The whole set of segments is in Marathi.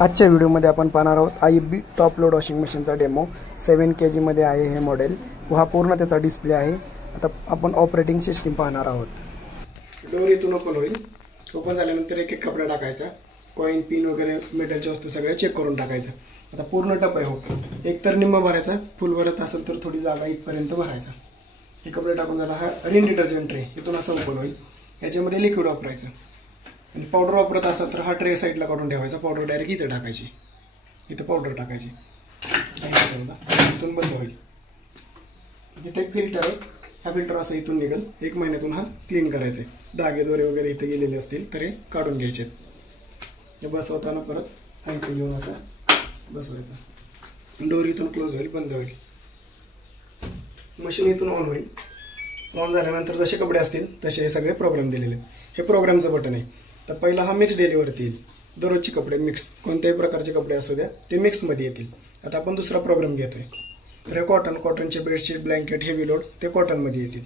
आजच्या व्हिडिओमध्ये आपण पाहणार आहोत IFB टॉप लोड वॉशिंग मशीनचा डेमो 7 kg मध्ये आहे हे मॉडेल। हा पूर्ण त्याचा डिस्प्ले आहे। आता आपण ऑपरेटिंग सिस्टीम पाहणार आहोत। डोर इथून ओपन होईल। ओपन झाल्यानंतर एक एक कपडा टाकायचा, कॉइन पिन वगैरे मेटलच्या वस्तू सगळ्या चेक करून टाकायचं। आता पूर्ण टप आहे हो, एक तर निम्मा भरायचा, फुल भरत असेल तर थोडी जागा इथपर्यंत भरायचा। हे कपडे टाकून झाला हा रिन डिटर्जंट ट्रे इथून असं ओपन होईल। याच्यामध्ये लिक्विड वापरायचं आणि पावडर वापरत असाल तर हा ट्रे साइडला काढून ठेवायचा। पावडर डायरेक्ट इथे टाकायची, इथे पावडर टाकायची, इथून बंद होईल। इथे एक फिल्टर आहे, हा फिल्टर असं इथून निघेल। 1 महिन्यातून हा क्लीन करायचा आहे। धागे दोरे वगैरे इथे गेलेले असतील तर हे काढून घ्यायचे। हे बसवताना परत इथे घेऊन असं बसवायचं। डोर इथून क्लोज होईल, बंद होईल। मशीन इथून ऑन होईल। ऑन झाल्यानंतर जसे कपडे असतील तसे हे सगळे प्रोग्राम दिलेले आहेत। हे प्रोग्रामचं बटन आहे। तर पहिला हा मिक्स डेलीवरती येईल। दररोजचे कपडे मिक्स, कोणत्याही प्रकारचे कपडे असू द्या ते मिक्समध्ये येतील। आता आपण दुसरा प्रोग्राम घेतोय। तर हे कॉटनचे बेडशीट, ब्लँकेट, हेवी लोड ते कॉटनमध्ये येतील।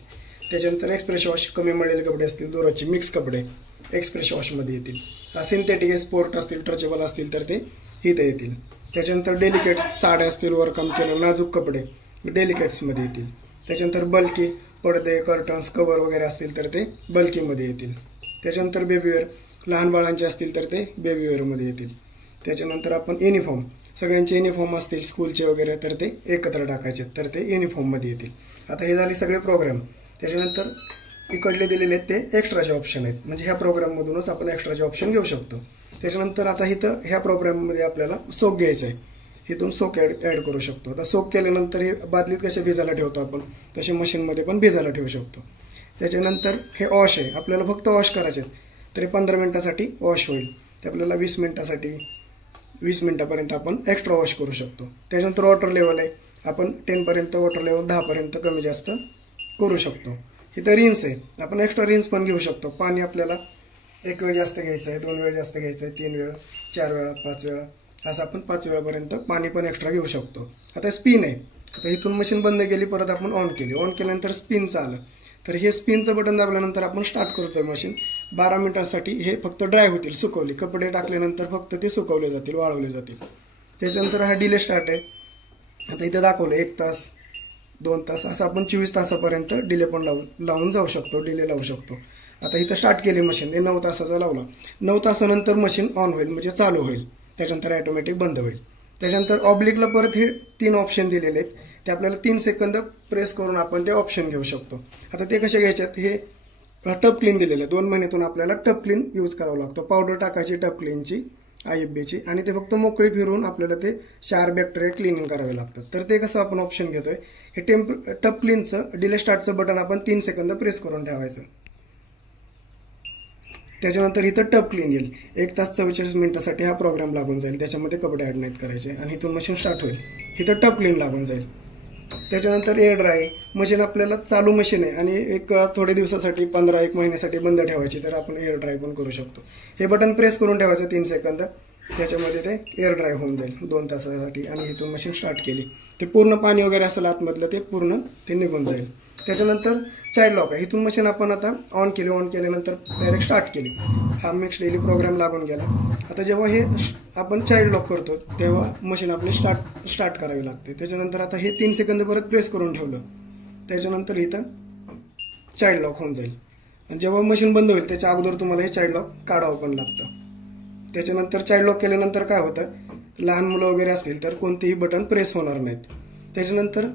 त्याच्यानंतर एक्सप्रेस वॉश, कमी मळलेले कपडे असतील दररोजचे मिक्स कपडे एक्सप्रेस वॉशमध्ये येतील। सिंथेटिक स्पोर्ट असतील, ट्रचेबल असतील तर ते इथे येतील। त्याच्यानंतर डेलिकेट साड्या असतील, वरकाम केलं नाजूक कपडे डेलिकेट्समध्ये येतील। त्याच्यानंतर बल्की पडदे, कर्टन्स, कवर वगैरे असतील तर ते बल्कीमध्ये येतील। त्याच्यानंतर बेबीवेअर, लहान बाळांचे असतील तर ते बेबीवेअरमध्ये येतील। त्याच्यानंतर आपण युनिफॉर्म, सगळ्यांचे युनिफॉर्म असतील स्कूलचे वगैरे तर ते एकत्र टाकायचे तर ते युनिफॉर्ममध्ये येतील। आता हे झाले सगळे प्रोग्राम। त्याच्यानंतर इकडले दिलेले आहेत ते एक्स्ट्राचे ऑप्शन आहेत, म्हणजे ह्या प्रोग्राममधूनच आपण एक्स्ट्राचे ऑप्शन घेऊ शकतो। त्याच्यानंतर आता इथं ह्या प्रोग्राममध्ये आपल्याला सोक घ्यायचं आहे। इथून सोक ॲड करू शकतो। आता सोक केल्यानंतर हे बादलीत कसे भिजायला ठेवतो आपण तसे मशीनमध्ये पण भिजायला ठेवू शकतो। त्याच्यानंतर हे वॉश आहे, आपल्याला फक्त वॉश करायचे आहेत तरी 15 मिनिटासाठी वॉश होईल। ते आपल्याला 20 मिनिटापर्यंत आपण एक्स्ट्रा वॉश करू शकतो। त्याच्यानंतर वॉटर लेवल आहे, आपण 10 पर्यंत वॉटर लेवल 10 पर्यंत कमी जास्त करू शकतो। इथं रिन्स आहे, आपण एक्स्ट्रा रिन्स पण घेऊ शकतो। पाणी आपल्याला 1 वेळ जास्त घ्यायचं आहे, 2 वेळ जास्त घ्यायचं आहे, 3 वेळा, 4 वेळा, 5 वेळा, असं आपण 5 वेळापर्यंत पाणी पण एक्स्ट्रा घेऊ शकतो। आता स्पिन आहे, आता इथून मशीन बंद केली, परत आपण ऑन केली, ऑन केल्यानंतर स्पिनचं आलं तर हे स्पिनचं बटन दाबल्यानंतर आपण स्टार्ट करतोय मशीन। 12 मिनिटांसाठी हे फक्त ड्राय होतील, सुकवली, कपडे टाकल्यानंतर फक्त ते सुकवले जातील, वाळवले जातील। त्याच्यानंतर हा डिले स्टार्ट आहे। आता इथे दाखवलं 1 तास, 2 तास, असं आपण 24 तासापर्यंत डिले पण लावून जाऊ शकतो, डिले लावू शकतो। आता इथं स्टार्ट केली मशीन, हे 9 तासाचा लावला, 9 तासानंतर मशीन ऑन होईल, म्हणजे चालू होईल। त्याच्यानंतर ऑटोमॅटिक बंद होईल। त्याच्यानंतर ऑब्लिकला परत हे 3 ऑप्शन दिलेले आहेत, ते आपल्याला 3 सेकंद प्रेस करून आपण ते ऑप्शन घेऊ शकतो। आता ते कसे घ्यायच्यात, हे टप क्लीन दिलेलं आहे, 2 महिन्यातून आपल्याला टप क्लीन यूज करावं लागतं। पावडर टाकायची टप क्लीनची IFBची, आणि ते फक्त मोकळी फिरून आपल्याला ते 4 बॅक्टेरिया क्लिनिंग करावे लागतात। तर ते कसं आपण ऑप्शन घेतोय, हे टप क्लीनचं डिले स्टार्टचं बटन आपण 3 सेकंद प्रेस करून ठेवायचं। त्याच्यानंतर इथं टप क्लीन येईल, 1 तास 44 मिनिटासाठी हा प्रोग्राम लागून जाईल। त्याच्यामध्ये कपडे ॲड नाहीत करायचे आणि इथून मशीन स्टार्ट होईल। इथं टप क्लीन लागून जाईल। त्याच्यानंतर एअर ड्राय मशीन, आपल्याला चालू मशीन आहे आणि एक थोडे दिवसासाठी 15-1 महिन्यासाठी बंद ठेवायची तर आपण एअर ड्राय पण करू शकतो। हे बटन प्रेस करून ठेवायचं 3 सेकंद, त्याच्यामध्ये ते एअर ड्राय होऊन जाईल 2 तासासाठी। आणि इथून मशीन स्टार्ट केली, ते पूर्ण पाणी वगैरे असेल आतमधलं ते पूर्ण ते निघून जाईल। त्याच्यानंतर चाइल्ड लॉक आहे, इथून मशीन आपण आता ऑन केली, ऑन केल्यानंतर डायरेक्ट स्टार्ट केली, हा मिक्स डेली प्रोग्राम लागून गेला। आता जेव्हा हे आपण चाइल्ड लॉक करतो तेव्हा मशीन आपली स्टार्ट करावी लागते। त्याच्यानंतर आता हे 3 सेकंद परत प्रेस करून ठेवलं, त्याच्यानंतर इथं चाइल्ड लॉक होऊन जाईल। आणि जेव्हा मशीन बंद होईल त्याच्या अगोदर तुम्हाला हे चाइल्ड लॉक काढावं पण लागतं। त्याच्यानंतर चाइल्ड लॉक केल्यानंतर काय होतं, लहान मुलं वगैरे असतील तर कोणतेही बटन प्रेस होणार नाहीत। त्याच्यानंतर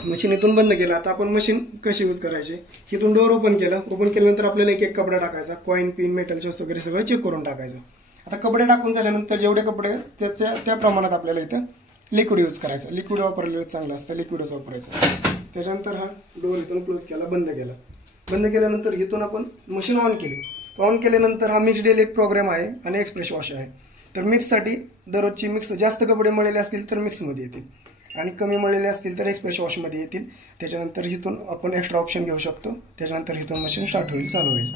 मशीन इथून बंद केलं। आता आपण मशीन कशी यूज करायची, इथून डोर ओपन केलं, ओपन केल्यानंतर आपल्याला एक एक कपडा टाकायचा, कॉइन पिन मेटलचे वगैरे सगळं चेक करून टाकायचं। आता कपडे टाकून झाल्यानंतर जेवढे कपडे त्या प्रमाणात आपल्याला इथं लिक्विड यूज करायचं। लिक्विड वापरलेलं चांगलं असतं, लिक्विडच वापरायचं। त्याच्यानंतर हा डोर इथून क्लोज केला, बंद केला, बंद केल्यानंतर इथून आपण मशीन ऑन केली, ऑन केल्यानंतर हा मिक्स डेली एक प्रोग्राम आहे आणि एक्सप्रेस वॉश आहे। तर मिक्ससाठी दररोजची मिक्स, जास्त कपडे मळलेले असतील तर मिक्समध्ये येतील आणि कमी मळलेले असतील तर एक्सप्रेस वॉशमध्ये येतील। त्याच्यानंतर इथून आपण एक्स्ट्रा ऑप्शन घेऊ शकतो। त्याच्यानंतर इथून मशीन स्टार्ट होईल, चालू होईल।